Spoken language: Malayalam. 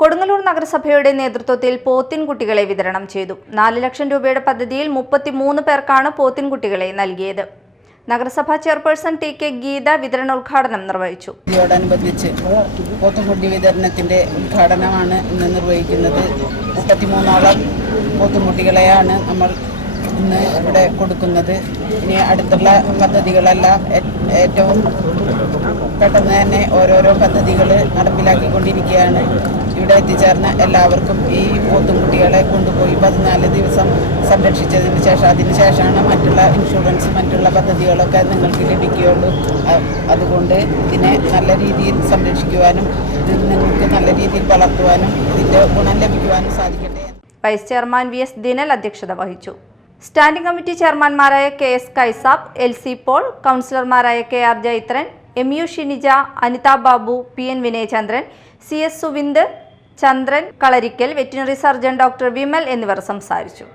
കൊടുങ്ങല്ലൂർ നഗരസഭയുടെ നേതൃത്വത്തിൽ പോത്തിൻകുട്ടികളെ വിതരണം ചെയ്തു. നാല് ലക്ഷം രൂപയുടെ പദ്ധതിയിൽ മുപ്പത്തിമൂന്ന് പേർക്കാണ് പോത്തിൻകുട്ടികളെ നൽകിയത്. നഗരസഭാ ചെയർപേഴ്സൺ ടി കെ ഗീത വിതരണോദ്ഘാടനം നിർവഹിച്ചു. ഇതോടനുബന്ധിച്ച് പോത്തുംകുട്ടി വിതരണത്തിന്റെ ഉദ്ഘാടനമാണ് ഇന്ന് നിർവഹിക്കുന്നത്. മുപ്പത്തിമൂന്നോളം പോത്തുംകുട്ടികളെയാണ് നമ്മൾ ഇന്ന് ഇവിടെ കൊടുക്കുന്നത്. ഇനി അടുത്തുള്ള പദ്ധതികളെല്ലാം ഏറ്റവും പെട്ടെന്ന് തന്നെ ഓരോരോ പദ്ധതികൾ നടപ്പിലാക്കിക്കൊണ്ടിരിക്കുകയാണ്. ഇവിടെ എത്തിച്ചേർന്ന എല്ലാവർക്കും ഈ പോത്തുംകുട്ടികളെ കൊണ്ടുപോയി പതിനാല് ദിവസം സംരക്ഷിച്ചതിന് ശേഷം അതിന് ശേഷമാണ് മറ്റുള്ള ഇൻഷുറൻസ് മറ്റുള്ള പദ്ധതികളൊക്കെ നിങ്ങൾക്ക് ലഭിക്കുകയുള്ളൂ. അതുകൊണ്ട് ഇതിനെ നല്ല രീതിയിൽ സംരക്ഷിക്കുവാനും ഇത് നിങ്ങൾക്ക് നല്ല രീതിയിൽ വളർത്തുവാനും ഇതിന്റെ ഗുണം ലഭിക്കുവാനും സാധിക്കട്ടെ vice chairman V S Dinal അധ്യക്ഷത വഹിച്ചു. സ്റ്റാൻഡിംഗ് കമ്മിറ്റി ചെയർമാൻമാരായ K S Kaisab L C Paul കൗൺസിലർമാരായ K R Jaithran M U Shinija Anitha Babu P N Vinayachandran C S Suvind Chandran Kalarikkal veterinary surgeon doctor Vimal എന്നിവർ സംസാരിച്ചു.